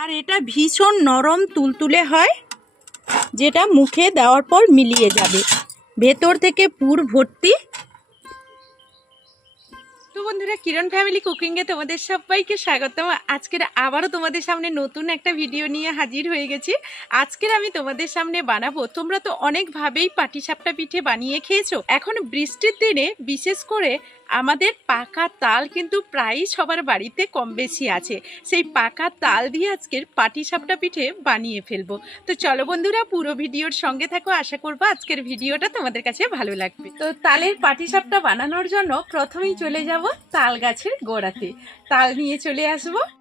আর এটা ভীষণ নরম তুলতুলে হয়, যেটা মুখে দেওয়ার পর মিলিয়ে যাবে। ভেতর থেকে পুর ভর্তি। তো বন্ধুরা, কিরণ ফ্যামিলি কুকিংয়ে তোমাদের সবাইকে স্বাগতম। আজকের আবারও তোমাদের সামনে নতুন একটা ভিডিও নিয়ে হাজির হয়ে গেছি। আজকের আমি তোমাদের সামনে বানাবো, তোমরা তো অনেকভাবেই পাটিসাপটা পিঠে বানিয়ে খেয়েছো। এখন বৃষ্টির দিনে বিশেষ করে আমাদের পাকা তাল কিন্তু প্রায়ই সবার বাড়িতে কম বেশি আছে। সেই পাকা তাল দিয়ে আজকের পাটিসাপটা পিঠে বানিয়ে ফেলব। তো চলো বন্ধুরা, পুরো ভিডিওর সঙ্গে থাকো। আশা করব আজকের ভিডিওটা তোমাদের কাছে ভালো লাগবে। তো তালের পাটিসাপটা বানানোর জন্য প্রথমেই চলে যাব তাল গাছের গোড়াতে। তাল নিয়ে চলে আসব।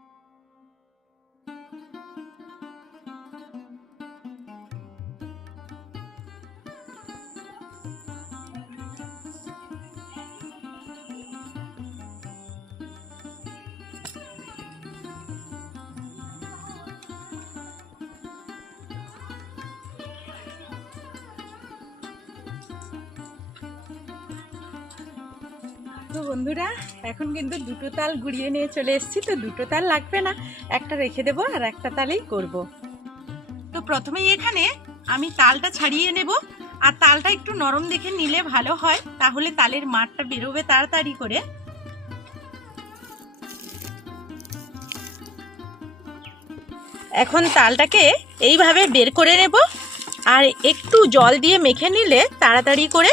তো বন্ধুরা, এখন কিন্তু দুটো তাল গুড়িয়ে নিয়ে চলে এসেছি, তো দুটো তাল লাগবে না। একটা রেখে দেবো আর একটা তালেই করব। তো প্রথমেই এখানে আমি তালটা ছাড়িয়ে নেব, আর তালটা একটু নরম দেখে নিলে ভালো হয়, তাহলে তালের মাঠটা বেরোবে তাড়াতাড়ি করে। এখন তালটাকে এইভাবে বের করে নেব, আর একটু জল দিয়ে মেখে নিলে তাড়াতাড়ি করে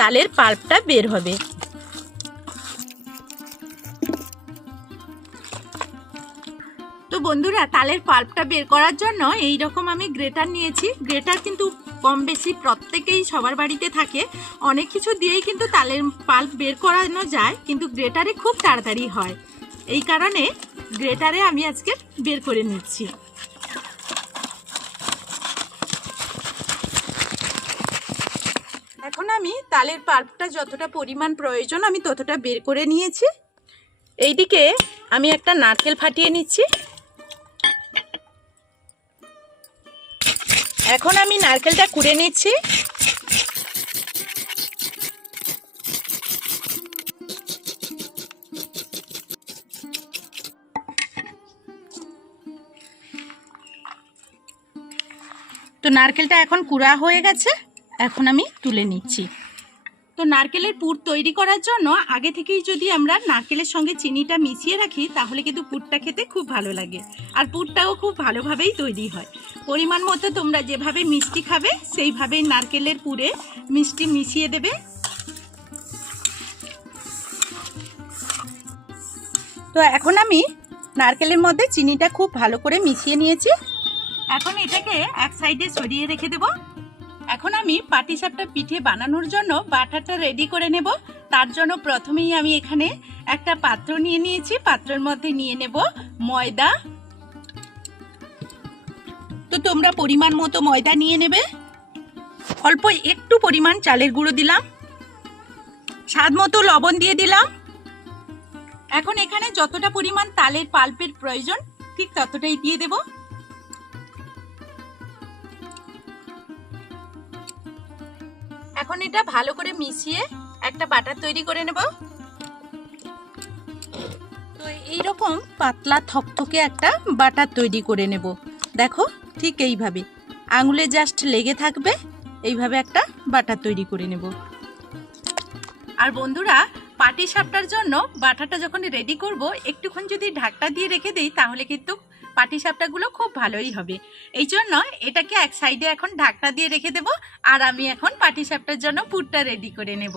তালের পাল্পটা বের হবে। বন্ধুরা, তালের পাল্পটা বের করার জন্য এই রকম আমি গ্রেটার নিয়েছি। গ্রেটার কিন্তু কম বেশি প্রত্যেকেই সবার বাড়িতে থাকে। অনেক কিছু দিয়েই কিন্তু তালের পাল্প বের করানো যায়, কিন্তু গ্রেটারে খুব তাড়াতাড়ি হয়। এই কারণে গ্রেটারে আমি আজকে বের করে নিচ্ছি। এখন আমি তালের পাল্পটা যতটা পরিমাণ প্রয়োজন, আমি ততটা বের করে নিয়েছি। এইদিকে আমি একটা নারকেল ফাটিয়ে নিচ্ছি। এখন আমি নারকেলটা কুড়ে নিচ্ছি। তো নারকেলটা এখন কুড়া হয়ে গেছে, এখন আমি তুলে নিচ্ছি। তো নারকেলের পুর তৈরি করার জন্য আগে থেকেই যদি আমরা নারকেলের সঙ্গে চিনিটা মিশিয়ে রাখি, তাহলে কিন্তু পুরটা খেতে খুব ভালো লাগে। আর পুরটাও খুব ভালোভাবেই তৈরি হয়। পরিমাণ মতো তোমরা যেভাবে মিষ্টি খাবে, সেইভাবেই নারকেলের পুরে মিষ্টি মিশিয়ে দেবে। তো এখন আমি নারকেলের মধ্যে চিনিটা খুব ভালো করে মিশিয়ে নিয়েছি। এখন এটাকে এক সাইডে সরিয়ে রেখে দেবো। এখন আমি পাটিসাপটা পিঠে বানানোর জন্য বাটারটা রেডি করে নেব। তার জন্য প্রথমেই আমি এখানে একটা পাত্র নিয়ে নিয়েছি। পাত্রের মধ্যে নিয়ে নেব ময়দা। তো তোমরা পরিমাণ মতো ময়দা নিয়ে নেবে। অল্প একটু পরিমাণ চালের গুঁড়ো দিলাম। স্বাদ মতো লবণ দিয়ে দিলাম। এখন এখানে যতটা পরিমাণ তালের পাল্পের প্রয়োজন, ঠিক ততটাই দিয়ে দেবো। এখন এটা ভালো করে মিশিয়ে একটা বাটার তৈরি করে নেব। তো এইরকম পাতলা থকথকে একটা বাটার তৈরি করে নেব। দেখো, ঠিক এইভাবে। আঙুলে জাস্ট লেগে থাকবে, এইভাবে একটা বাটার তৈরি করে নেব। আর বন্ধুরা, পাটি সাপটার জন্য বাটাটা যখন রেডি করব, একটুক্ষণ যদি ঢাকটা দিয়ে রেখে দিই, তাহলে কিন্তু পাটি সাপটাগুলো খুব ভালোই হবে। এই জন্য এটাকে এক সাইডে এখন ঢাকনা দিয়ে রেখে দেব আর আমি এখন পাটি সাপটার জন্য পুরটা রেডি করে নেব।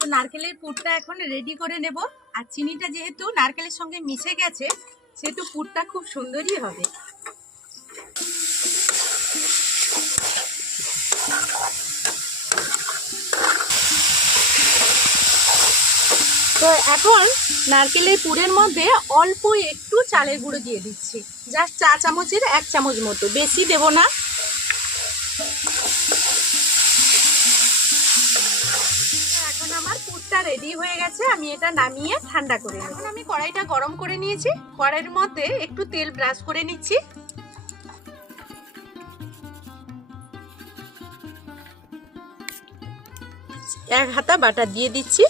নারকেলের পুরটা এখন রেডি করে নেব। আর চিনিটা যেহেতু নারকেলের সঙ্গে মিশে গেছে, সেহেতু পুরটা খুব সুন্দরই হবে। তো এখন নারকেলের পুরের মধ্যে অল্প একটু চালের গুঁড়ো দিয়ে দিচ্ছি। জাস্ট চা চামচের এক চামচ মতো, বেশি দেব না। এখন আমার পুরটা রেডি হয়ে গেছে, আমি এটা নামিয়ে ঠান্ডা করে এখন আমি কড়াইটা গরম করে নিয়েছি, কড়াইয়ের মধ্যে একটু তেল ব্রাশ করে নিচ্ছি। এক হাতা বাটার দিয়ে দিচ্ছি।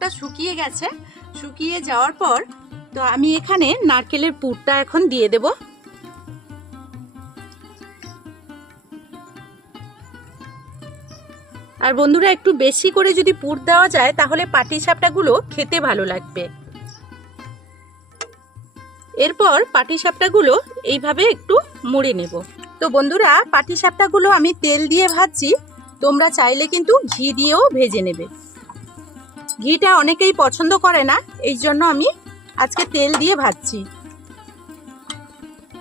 করে উপরটা শুকিয়ে গেছে। শুকিয়ে যাওয়ার পর তো আমি এখানে নারকেলের পুরটা এখন দিয়ে দেব। আর বন্ধুরা, একটু বেশি করে যদি পুর দেওয়া যায়, তাহলে পাটি সাপটাগুলো খেতে ভালো লাগবে। এরপর পাটি সাপটাগুলো এইভাবে একটু মুড়ে নেব। তো বন্ধুরা পাটি সাপটাগুলো আমি তেল দিয়ে ভাজছি। তোমরা চাইলে কিন্তু ঘি দিয়েও ভেজে নেবে। ঘিটা অনেকেই পছন্দ করে না, এই জন্য আমি আজকে তেল দিয়ে ভাজছি।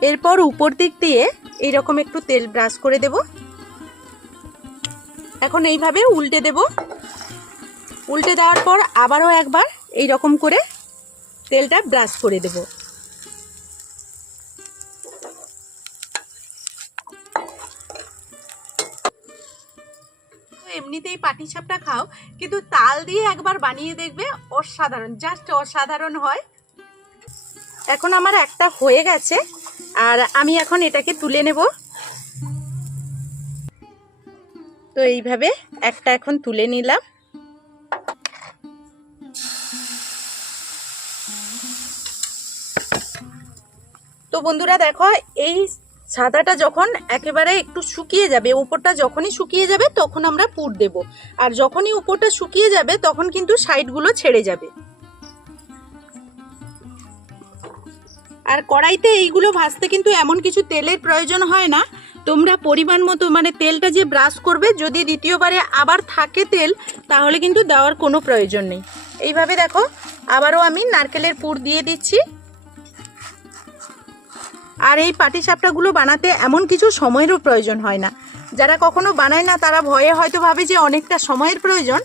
এরপর উপর দিক দিয়ে এইরকম একটু তেল ব্রাশ করে দেব। এখন এইভাবে উল্টে দেব। উল্টে দেওয়ার পর আবারও একবার এই রকম করে তেলটা ব্রাশ করে দেবো। এমনিতেই পাটি সাপটা খাও, কিন্তু তাল দিয়ে একবার বানিয়ে দেখবে অসাধারণ জাস্ট অসাধারণ হয়। এখন আমার একটা হয়ে গেছে, আর আমি এখন এটাকে তুলে নেব। তো এইভাবে একটা এখন তুলে নিলাম। তো বন্ধুরা দেখো, এই সাদাটা যখন একেবারে একটু শুকিয়ে যাবে, উপরটা যখনই শুকিয়ে যাবে তখন আমরা পুর দেব। আর যখনই উপরটা শুকিয়ে যাবে তখন কিন্তু সাইডগুলো ছেড়ে যাবে। আর কড়াইতে এইগুলো ভাজতে কিন্তু এমন কিছু তেলের প্রয়োজন হয় না। তোমরা পরিমাণ মতো মানে তেলটা যে ব্রাশ করবে, যদি দ্বিতীয়বারে আবার থাকে তেল, তাহলে কিন্তু দেওয়ার কোনো প্রয়োজন নেই। এইভাবে দেখো, আবারও আমি নারকেলের পুর দিয়ে দিচ্ছি। আর এই পাটি সাপটাগুলো বানাতে এমন কিছু সময়েরও প্রয়োজন হয় না। যারা কখনো বানায় না, তারা ভয়ে হয়তো ভাবে যে অনেকটা সময়ের প্রয়োজন।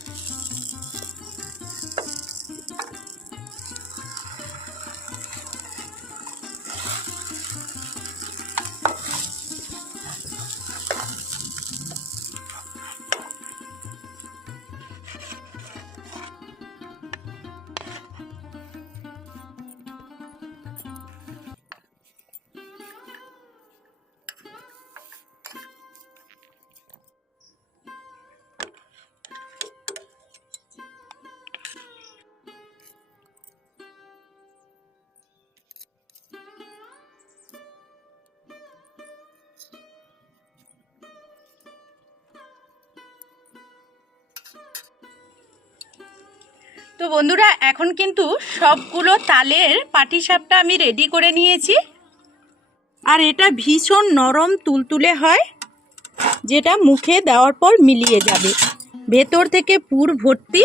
তো বন্ধুরা, এখন কিন্তু সবগুলো তালের পাটিসাপটা আমি রেডি করে নিয়েছি। আর এটা ভীষণ নরম তুলতুলে হয়, যেটা মুখে দেওয়ার পর মিলিয়ে যাবে। ভেতর থেকে পুর ভর্তি।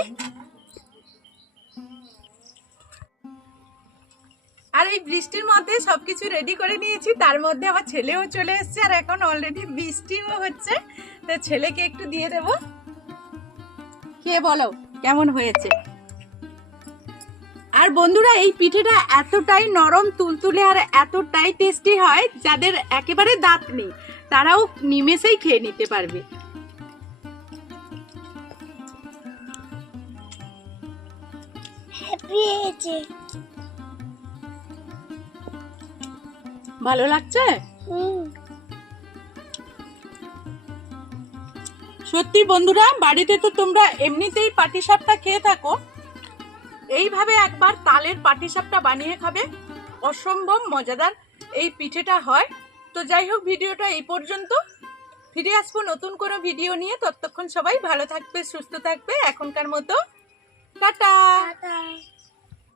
আর এই বৃষ্টির মধ্যে সবকিছু রেডি করে নিয়েছি। তার মধ্যে আমার ছেলেও চলে এসেছে, আর এখন অলরেডি বৃষ্টিও হচ্ছে। তো ছেলেকে একটু দিয়ে দেব। খেয়ে বলো, কেমন হয়েছে? আর বন্ধুরা এই পিঠেটা এতটাই নরম তুলতুলে আর এতটাই টেস্টি হয় যাদের একেবারে দাঁত নেই তারাও নিমেষেই খেয়ে নিতে পারবে। ভালো লাগছে? সত্যি বন্ধুরা বাড়িতে তো তোমরা এমনিতেই পাটিসাপটা খেয়ে থাকো। এইভাবে একবার তালের পাটিসাপটা বানিয়ে খাবে। অসম্ভব মজাদার এই পিঠেটা হয়। তো যাই হোক, ভিডিওটা এই পর্যন্ত। ফিরে আসব নতুন কোনো ভিডিও নিয়ে। ততক্ষণ সবাই ভালো থাকবে, সুস্থ থাকবে এখনকার মতো। টাটা!